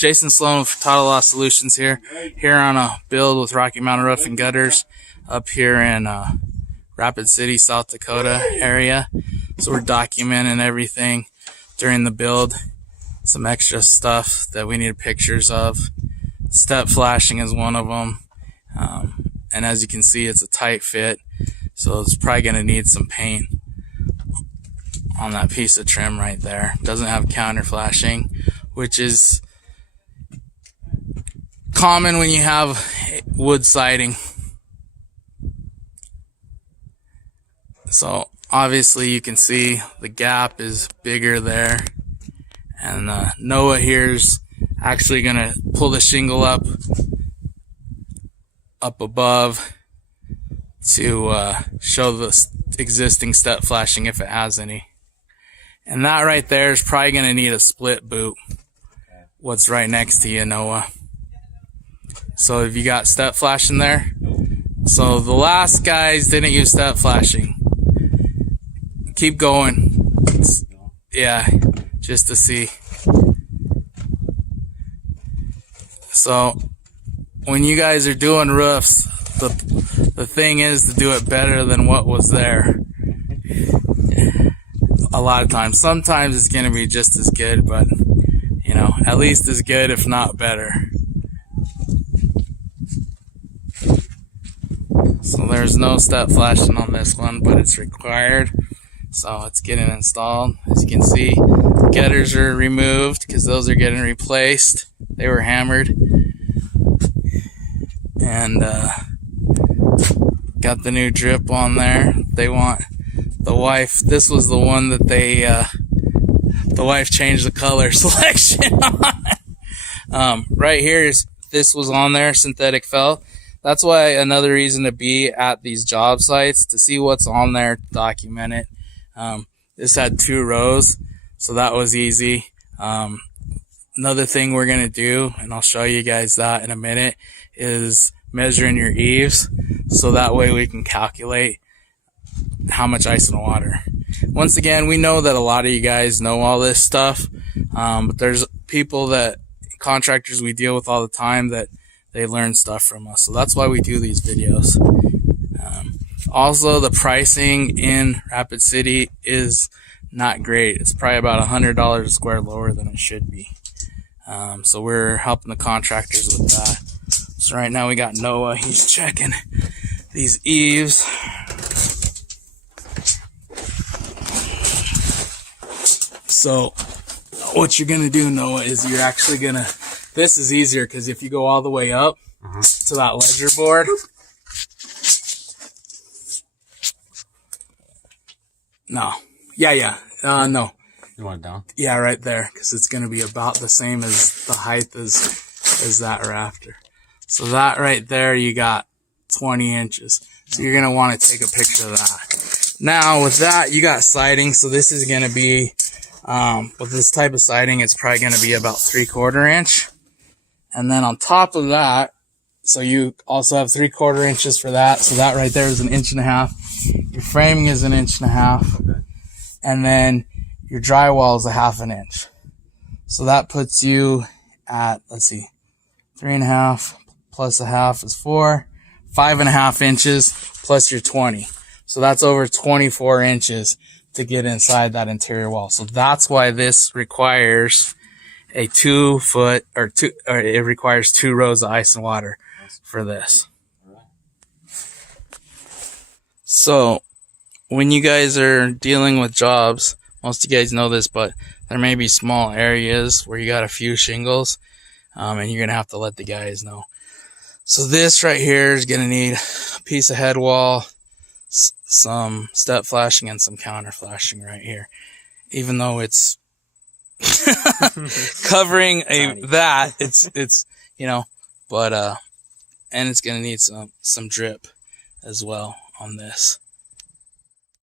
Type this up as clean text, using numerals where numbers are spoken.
Jason Sloan with Total Loss Solutions here on a build with Rocky Mountain Roof and Gutters up here in Rapid City, South Dakota area. So we're documenting everything during the build. Some extra stuff that we need pictures of. Step flashing is one of them. And as you can see, it's a tight fit. So it's probably going to need some paint on that piece of trim right there. Doesn't have counter flashing, which is common when you have wood siding. So obviously you can see the gap is bigger there, and Noah here's actually gonna pull the shingle up above to show the existing step flashing if it has any. And that right there is probably gonna need a split boot. What's right next to you, Noah? So if you got step flashing there, so the last guys didn't use step flashing. Keep going. Yeah, just to see. So when you guys are doing roofs, the thing is to do it better than what was there. A lot of times. Sometimes it's going to be just as good, but you know, at least as good, if not better. So there's no step flashing on this one, but it's required. So it's getting installed. As you can see, the gutters are removed because those are getting replaced. They were hammered. And got the new drip on there. They want the wife. This was the one that they the wife changed the color selection on. Right here this was on there, synthetic felt. That's why another reason to be at these job sites, to see what's on there, document it. This had 2 rows, so that was easy. Another thing we're going to do, and I'll show you guys that in a minute, is measuring your eaves, so that way we can calculate how much ice and water. Once again, we know that a lot of you guys know all this stuff, but there's people that, contractors we deal with all the time, that they learn stuff from us. So that's why we do these videos. Also, the pricing in Rapid City is not great. It's probably about $100 a square lower than it should be. So we're helping the contractors with that. So right now we got Noah. He's checking these eaves. So what you're going to do, Noah, is you're actually going to, this is easier because if you go all the way up to that ledger board, no. No. You want it down? Yeah, right there, because it's going to be about the same as the height as that rafter. So that right there, you got 20 inches. So you're going to want to take a picture of that. Now, with that, you got siding. So this is going to be, with this type of siding, it's probably going to be about 3/4 inch. And then on top of that, so you also have 3/4 inches for that. So that right there is 1.5 inches. Your framing is 1.5 inches. Okay. And then your drywall is 1/2 inch. So that puts you at, let's see, 3.5 plus 1/2 is 4. 5.5 inches plus your 20. So that's over 24 inches to get inside that interior wall. So that's why this requires a 2 foot or it requires 2 rows of ice and water for this. So when you guys are dealing with jobs, most of you guys know this, but there may be small areas where you got a few shingles, and you're going to have to let the guys know. So this right here is going to need a piece of head wall, some step flashing, and some counter flashing right here. Even though it's covering it's you know, but and it's going to need some drip as well on this.